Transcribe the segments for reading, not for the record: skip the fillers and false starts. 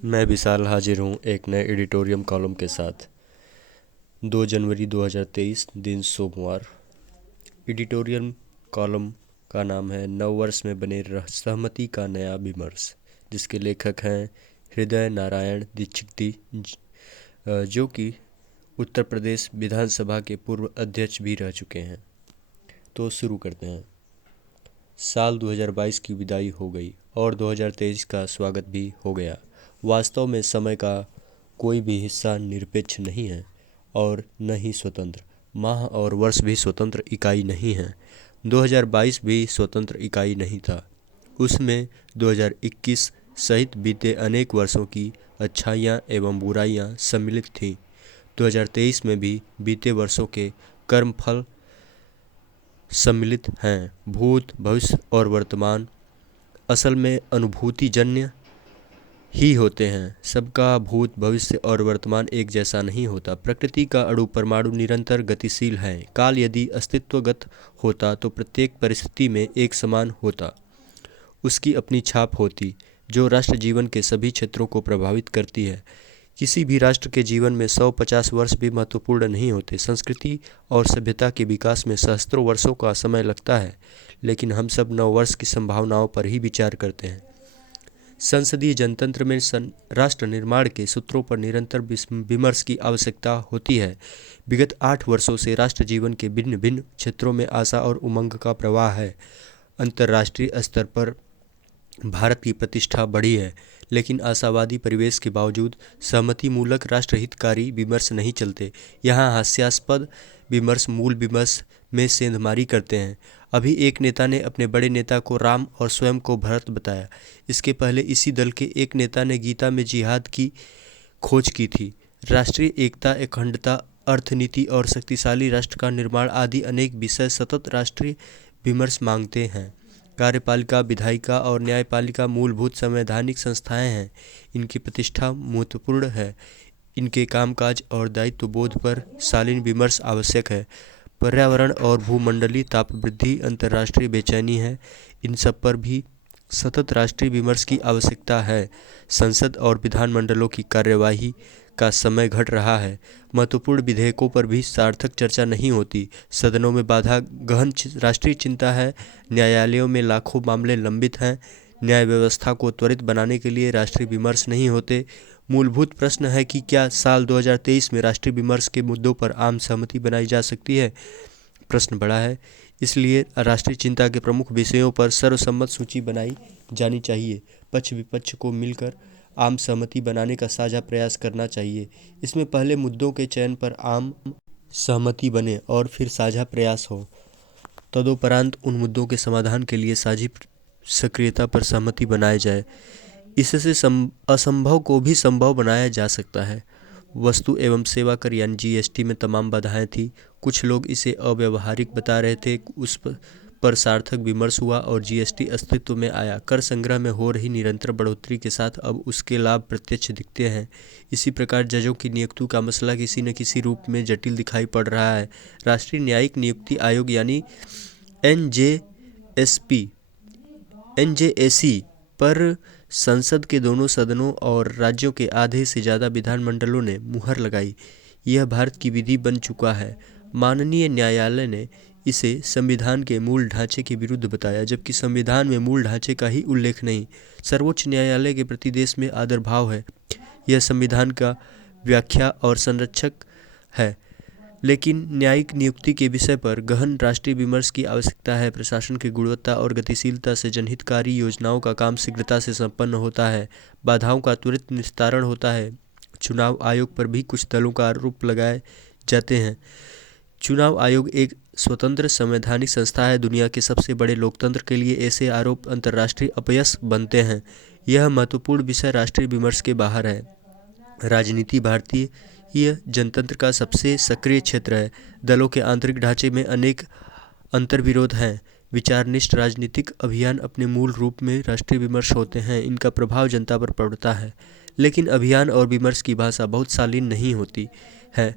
मैं विशाल हाजिर हूँ एक नए एडिटोरियम कॉलम के साथ। 2 जनवरी 2023 दिन सोमवार। एडिटोरियम कॉलम का नाम है नववर्ष में बने सहमति का नया विमर्श, जिसके लेखक हैं हृदय नारायण दीक्षित, जो कि उत्तर प्रदेश विधानसभा के पूर्व अध्यक्ष भी रह चुके हैं। तो शुरू करते हैं। साल 2022 की विदाई हो गई और 2023 का स्वागत भी हो गया। वास्तव में समय का कोई भी हिस्सा निरपेक्ष नहीं है और न ही स्वतंत्र। माह और वर्ष भी स्वतंत्र इकाई नहीं है। 2022 भी स्वतंत्र इकाई नहीं था। उसमें 2021 सहित बीते अनेक वर्षों की अच्छाइयाँ एवं बुराइयाँ सम्मिलित थीं। 2023 में भी बीते वर्षों के कर्मफल सम्मिलित हैं। भूत, भविष्य और वर्तमान असल में अनुभूतिजन्य ही होते हैं। सबका भूत, भविष्य और वर्तमान एक जैसा नहीं होता। प्रकृति का अणु परमाणु निरंतर गतिशील है। काल यदि अस्तित्वगत होता तो प्रत्येक परिस्थिति में एक समान होता। उसकी अपनी छाप होती जो राष्ट्र जीवन के सभी क्षेत्रों को प्रभावित करती है। किसी भी राष्ट्र के जीवन में 150 वर्ष भी महत्वपूर्ण नहीं होते। संस्कृति और सभ्यता के विकास में सहस्त्रों वर्षों का समय लगता है, लेकिन हम सब नववर्ष की संभावनाओं पर ही विचार करते हैं। संसदीय जनतंत्र में राष्ट्र निर्माण के सूत्रों पर निरंतर विमर्श की आवश्यकता होती है। विगत 8 वर्षों से राष्ट्र जीवन के भिन्न भिन्न क्षेत्रों में आशा और उमंग का प्रवाह है। अंतर्राष्ट्रीय स्तर पर भारत की प्रतिष्ठा बढ़ी है, लेकिन आशावादी परिवेश के बावजूद सहमति मूलक राष्ट्रहितकारी विमर्श नहीं चलते। यहाँ हास्यास्पद विमर्श मूल विमर्श में सेंधमारी करते हैं। अभी एक नेता ने अपने बड़े नेता को राम और स्वयं को भरत बताया। इसके पहले इसी दल के एक नेता ने गीता में जिहाद की खोज की थी। राष्ट्रीय एकता, अखंडता, अर्थनीति और शक्तिशाली राष्ट्र का निर्माण आदि अनेक विषय सतत राष्ट्रीय विमर्श मांगते हैं। कार्यपालिका, विधायिका और न्यायपालिका मूलभूत संवैधानिक संस्थाएं हैं। इनकी प्रतिष्ठा महत्वपूर्ण है। इनके कामकाज और दायित्व बोध पर शालीन विमर्श आवश्यक है। पर्यावरण और भूमंडलीय तापवृद्धि, अंतर्राष्ट्रीय बेचैनी है। इन सब पर भी सतत राष्ट्रीय विमर्श की आवश्यकता है। संसद और विधानमंडलों की कार्यवाही का समय घट रहा है। महत्वपूर्ण विधेयकों पर भी सार्थक चर्चा नहीं होती। सदनों में बाधा गहन राष्ट्रीय चिंता है। न्यायालयों में लाखों मामले लंबित हैं। न्याय व्यवस्था को त्वरित बनाने के लिए राष्ट्रीय विमर्श नहीं होते। मूलभूत प्रश्न है कि क्या साल 2023 में राष्ट्रीय विमर्श के मुद्दों पर आम सहमति बनाई जा सकती है। प्रश्न बड़ा है, इसलिए राष्ट्रीय चिंता के प्रमुख विषयों पर सर्वसम्मत सूची बनाई जानी चाहिए। पक्ष विपक्ष को मिलकर आम सहमति बनाने का साझा प्रयास करना चाहिए। इसमें पहले मुद्दों के चयन पर आम सहमति बने और फिर साझा प्रयास हो। तदोपरांत उन मुद्दों के समाधान के लिए साझी सक्रियता पर सहमति बनाए जाए। इससे असंभव को भी संभव बनाया जा सकता है। वस्तु एवं सेवा कर यानी जीएसटी में तमाम बाधाएं थी। कुछ लोग इसे अव्यवहारिक बता रहे थे। उस पर सार्थक विमर्श हुआ और जीएसटी अस्तित्व में आया। कर संग्रह में हो रही निरंतर बढ़ोतरी के साथ अब उसके लाभ प्रत्यक्ष दिखते हैं। इसी प्रकार जजों की नियुक्ति का मसला किसी न किसी रूप में जटिल दिखाई पड़ रहा है। राष्ट्रीय न्यायिक नियुक्ति आयोग यानी एनजेएसी पर संसद के दोनों सदनों और राज्यों के आधे से ज़्यादा विधानमंडलों ने मुहर लगाई। यह भारत की विधि बन चुका है। माननीय न्यायालय ने इसे संविधान के मूल ढांचे के विरुद्ध बताया, जबकि संविधान में मूल ढांचे का ही उल्लेख नहीं। सर्वोच्च न्यायालय के प्रति देश में आदर भाव है। यह संविधान का व्याख्या और संरक्षक है, लेकिन न्यायिक नियुक्ति के विषय पर गहन राष्ट्रीय विमर्श की आवश्यकता है। प्रशासन की गुणवत्ता और गतिशीलता से जनहितकारी योजनाओं का काम शीघ्रता से संपन्न होता है। बाधाओं का त्वरित निस्तारण होता है। चुनाव आयोग पर भी कुछ दलों का आरोप लगाए जाते हैं। चुनाव आयोग एक स्वतंत्र संवैधानिक संस्था है। दुनिया के सबसे बड़े लोकतंत्र के लिए ऐसे आरोप अंतर्राष्ट्रीय अपयश बनते हैं। यह महत्वपूर्ण विषय राष्ट्रीय विमर्श के बाहर है। राजनीति भारतीय यह जनतंत्र का सबसे सक्रिय क्षेत्र है। दलों के आंतरिक ढांचे में अनेक अंतर्विरोध हैं। विचारनिष्ठ राजनीतिक अभियान अपने मूल रूप में राष्ट्रीय विमर्श होते हैं। इनका प्रभाव जनता पर पड़ता है, लेकिन अभियान और विमर्श की भाषा बहुत शालीन नहीं होती है।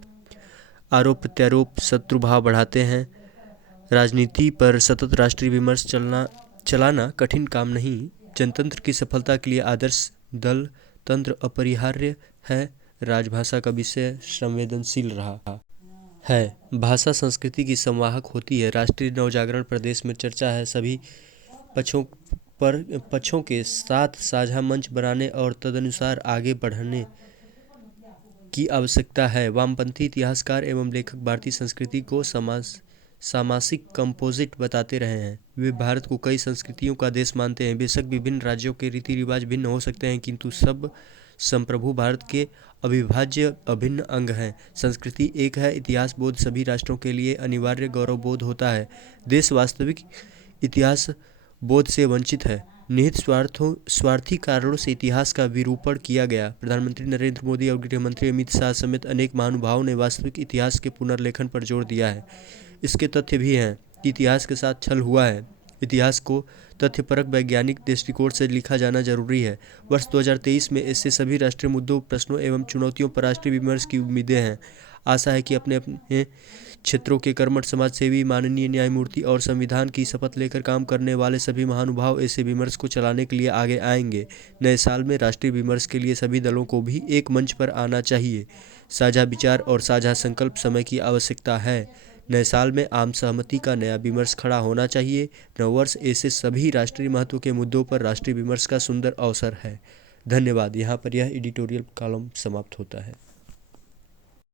आरोप प्रत्यारोप शत्रुभाव बढ़ाते हैं। राजनीति पर सतत राष्ट्रीय विमर्श चलाना कठिन काम नहीं। जनतंत्र की सफलता के लिए आदर्श दल तंत्र अपरिहार्य है। राजभाषा का विषय संवेदनशील रहा है। भाषा संस्कृति की संवाहक होती है। राष्ट्रीय नवजागरण प्रदेश में चर्चा है। सभी पक्षों के साथ साझा मंच बनाने और तदनुसार आगे बढ़ने की आवश्यकता है। वामपंथी इतिहासकार एवं लेखक भारतीय संस्कृति को सामासिक कंपोजिट बताते रहे हैं। वे भारत को कई संस्कृतियों का देश मानते हैं। बेशक विभिन्न राज्यों के रीति रिवाज भिन्न हो सकते हैं, किंतु सब संप्रभु भारत के अविभाज्य अभिन्न अंग हैं। संस्कृति एक है। इतिहास बोध सभी राष्ट्रों के लिए अनिवार्य गौरव बोध होता है। देश वास्तविक इतिहास बोध से वंचित है। निहित स्वार्थी कारणों से इतिहास का विरूपण किया गया। प्रधानमंत्री नरेंद्र मोदी और गृह मंत्री अमित शाह समेत अनेक महानुभावों ने वास्तविक इतिहास के पुनर्लेखन पर जोर दिया है। इसके तथ्य भी हैं कि इतिहास के साथ छल हुआ है। इतिहास को तथ्यपरक वैज्ञानिक दृष्टिकोण से लिखा जाना जरूरी है। वर्ष 2023 में ऐसे सभी राष्ट्रीय मुद्दों, प्रश्नों एवं चुनौतियों पर राष्ट्रीय विमर्श की उम्मीदें हैं। आशा है कि अपने अपने क्षेत्रों के कर्मठ समाजसेवी, माननीय न्यायमूर्ति और संविधान की शपथ लेकर काम करने वाले सभी महानुभाव ऐसे विमर्श को चलाने के लिए आगे आएंगे। नए साल में राष्ट्रीय विमर्श के लिए सभी दलों को भी एक मंच पर आना चाहिए। साझा विचार और साझा संकल्प समय की आवश्यकता है। नए साल में आम सहमति का नया विमर्श खड़ा होना चाहिए। नववर्ष ऐसे सभी राष्ट्रीय महत्व के मुद्दों पर राष्ट्रीय विमर्श का सुंदर अवसर है। धन्यवाद। यहाँ पर यह एडिटोरियल कॉलम समाप्त होता है।